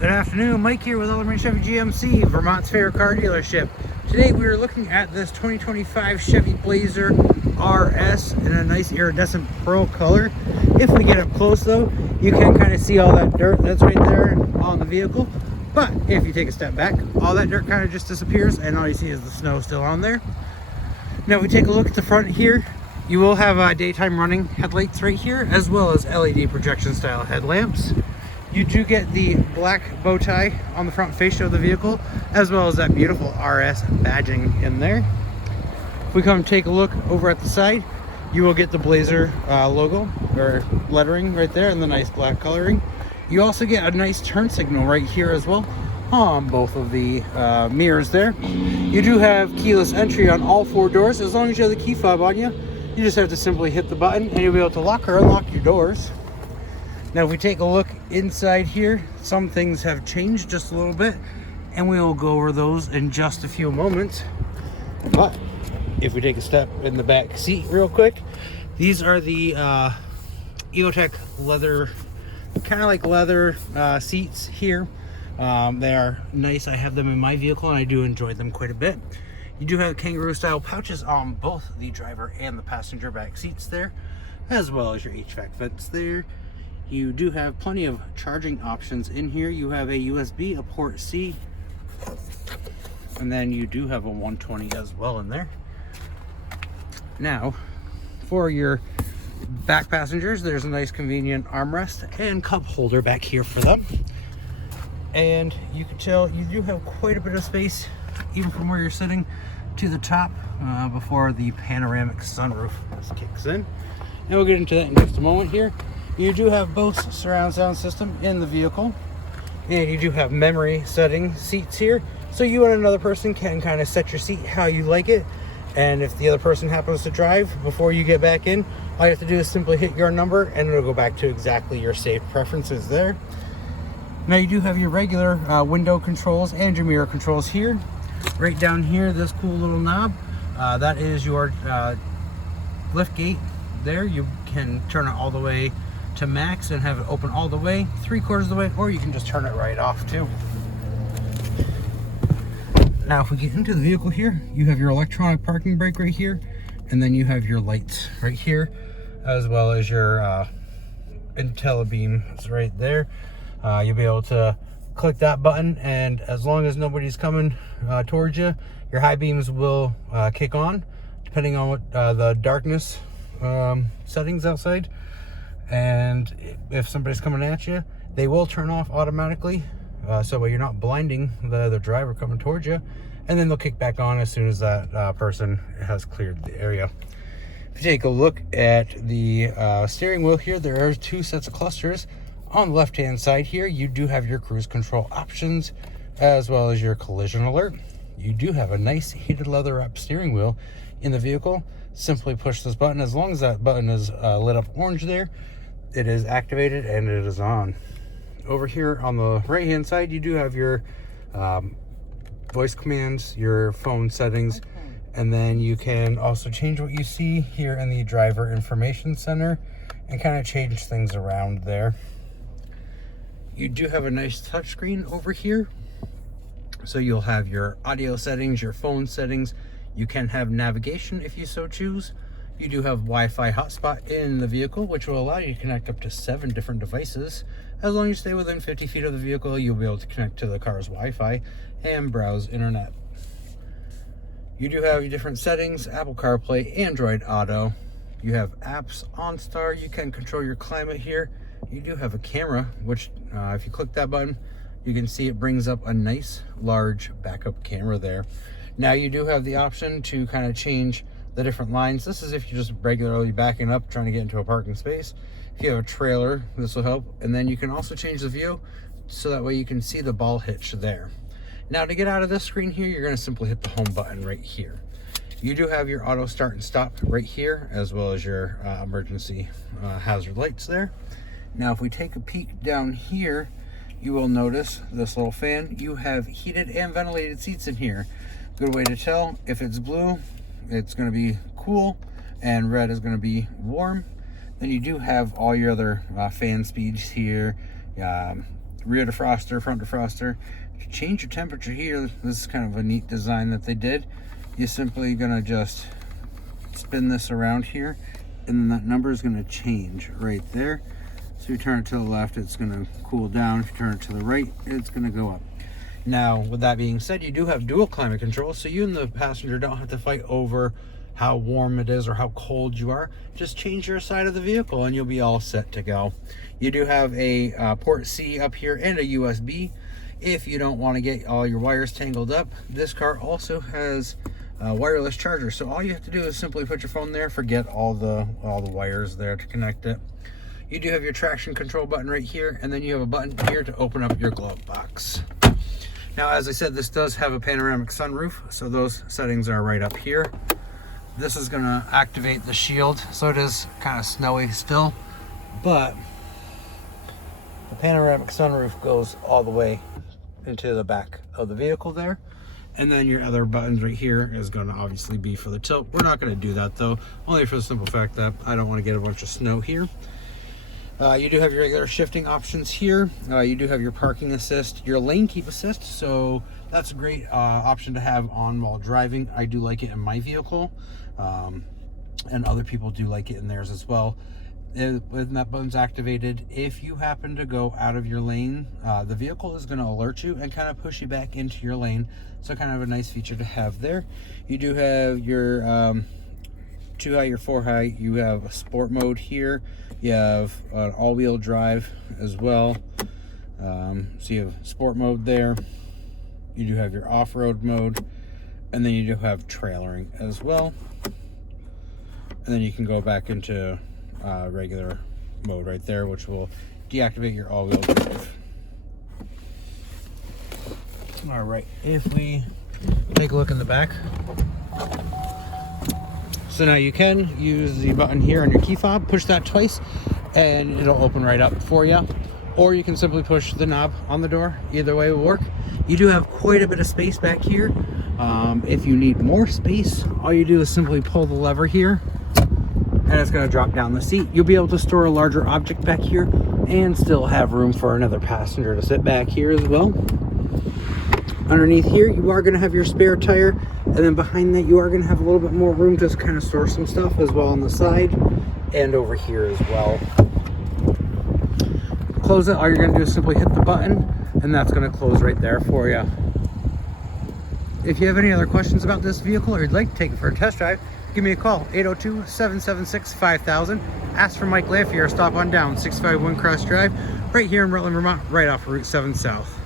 Good afternoon, Mike here with Ellerman Chevy GMC, Vermont's favorite car dealership. Today we are looking at this 2025 Chevy Blazer RS in a nice iridescent pearl color. If we get up close though, you can kind of see all that dirt that's right there on the vehicle. But if you take a step back, all that dirt kind of just disappears and all you see is the snow still on there. Now if we take a look at the front here, you will have daytime running headlights right here, as well as LED projection style headlamps. You do get the black bow tie on the front fascia of the vehicle, as well as that beautiful RS badging in there. If we come take a look over at the side, you will get the Blazer logo or lettering right there in the nice black coloring. You also get a nice turn signal right here as well on both of the mirrors there. You do have keyless entry on all four doors. As long as you have the key fob on you, you just have to simply hit the button and you'll be able to lock or unlock your doors. Now if we take a look inside here, some things have changed just a little bit and we will go over those in just a few moments. But if we take a step in the back seat real quick, these are the EOTech leather, kind of like leather seats here. They are nice. I have them in my vehicle and I do enjoy them quite a bit. You do have kangaroo style pouches on both the driver and the passenger back seats there, as well as your HVAC vents there. You do have plenty of charging options in here. You have a USB, a port C, and then you do have a 120 as well in there. Now, for your back passengers, there's a nice convenient armrest and cup holder back here for them. And you can tell you do have quite a bit of space, even from where you're sitting to the top, before the panoramic sunroof kicks in. And we'll get into that in just a moment here. You do have Bose surround sound system in the vehicle, and you do have memory setting seats here, so you and another person can kind of set your seat how you like it. And if the other person happens to drive before you get back in, all you have to do is simply hit your number and it'll go back to exactly your saved preferences there. Now you do have your regular window controls and your mirror controls here. Right down here, this cool little knob, that is your lift gate there. You can turn it all the way to max and have it open all the way, 3/4 of the way, or you can just turn it right off too. Now if we get into the vehicle here, you have your electronic parking brake right here, and then you have your lights right here, as well as your IntelliBeam right there. You'll be able to click that button, and as long as nobody's coming towards you, your high beams will kick on, depending on what the darkness settings outside. And if somebody's coming at you, they will turn off automatically, so you're not blinding the other driver coming towards you, and then they'll kick back on as soon as that person has cleared the area. If you take a look at the steering wheel here, there are two sets of clusters. On the left hand side here, you do have your cruise control options, as well as your collision alert. You do have a nice heated leather wrap steering wheel in the vehicle. Simply push this button. As long as that button is lit up orange there, it is activated and it is on. Over here on the right hand side, you do have your voice commands, your phone settings, and then you can also change what you see here in the driver information center and kind of change things around there. You do have a nice touchscreen over here, so you'll have your audio settings, your phone settings. You can have navigation if you so choose. You do have Wi-Fi hotspot in the vehicle, which will allow you to connect up to 7 different devices. As long as you stay within 50 feet of the vehicle, you'll be able to connect to the car's Wi-Fi and browse internet. You do have your different settings: Apple CarPlay, Android Auto. You have apps, OnStar. You can control your climate here. You do have a camera, which if you click that button, you can see it brings up a nice large backup camera there. Now you do have the option to kind of change the different lines. This is if you're just regularly backing up trying to get into a parking space. If you have a trailer, this will help. And then you can also change the view so that way you can see the ball hitch there. Now to get out of this screen here, you're going to simply hit the home button right here. You do have your auto start and stop right here, as well as your emergency hazard lights there. Now if we take a peek down here, you will notice this little fan. You have heated and ventilated seats in here. Good way to tell: if it's blue, it's going to be cool, and red is going to be warm. Then you do have all your other fan speeds here, rear defroster, front defroster. To change your temperature here, this is kind of a neat design that they did. You're simply gonna just spin this around here, and then that number is gonna change right there. So you turn it to the left, it's gonna cool down. If you turn it to the right, it's gonna go up. Now, with that being said, you do have dual climate control, so you and the passenger don't have to fight over how warm it is or how cold you are. Just change your side of the vehicle and you'll be all set to go. You do have a port C up here and a USB. If you don't want to get all your wires tangled up, this car also has a wireless charger. So all you have to do is simply put your phone there, forget all the wires there to connect it. You do have your traction control button right here, and then you have a button here to open up your glove box. Now, as I said, this does have a panoramic sunroof, so those settings are right up here. This is going to activate the shield, so it is kind of snowy still, but the panoramic sunroof goes all the way into the back of the vehicle there. And then your other buttons right here is going to obviously be for the tilt. We're not going to do that though, only for the simple fact that I don't want to get a bunch of snow here. You do have your regular shifting options here. You do have your parking assist, your lane keep assist, so that's a great option to have on while driving. I do like it in my vehicle, and other people do like it in theirs as well. When that button's activated, if you happen to go out of your lane, the vehicle is going to alert you and kind of push you back into your lane, so kind of a nice feature to have there. You do have your 2 high, your 4 high. You have a sport mode here. You have an all-wheel drive as well. So you have sport mode there. You do have your off-road mode, and then you do have trailering as well. And then you can go back into regular mode right there, which will deactivate your all-wheel drive. All right, if we take a look in the back. So now you can use the button here on your key fob, push that twice, and it'll open right up for you. Or you can simply push the knob on the door. Either way will work. You do have quite a bit of space back here. If you need more space, all you do is simply pull the lever here, and it's going to drop down the seat. You'll be able to store a larger object back here and still have room for another passenger to sit back here as well. Underneath here, you are going to have your spare tire, and then behind that, you are going to have a little bit more room to kind of store some stuff as well on the side and over here as well. Close it, all you're going to do is simply hit the button, and that's going to close right there for you. If you have any other questions about this vehicle or you'd like to take it for a test drive, give me a call, 802-776-5000. Ask for Mike Lamphere, stop on down, 651 Cross Drive, right here in Rutland, Vermont, right off Route 7 South.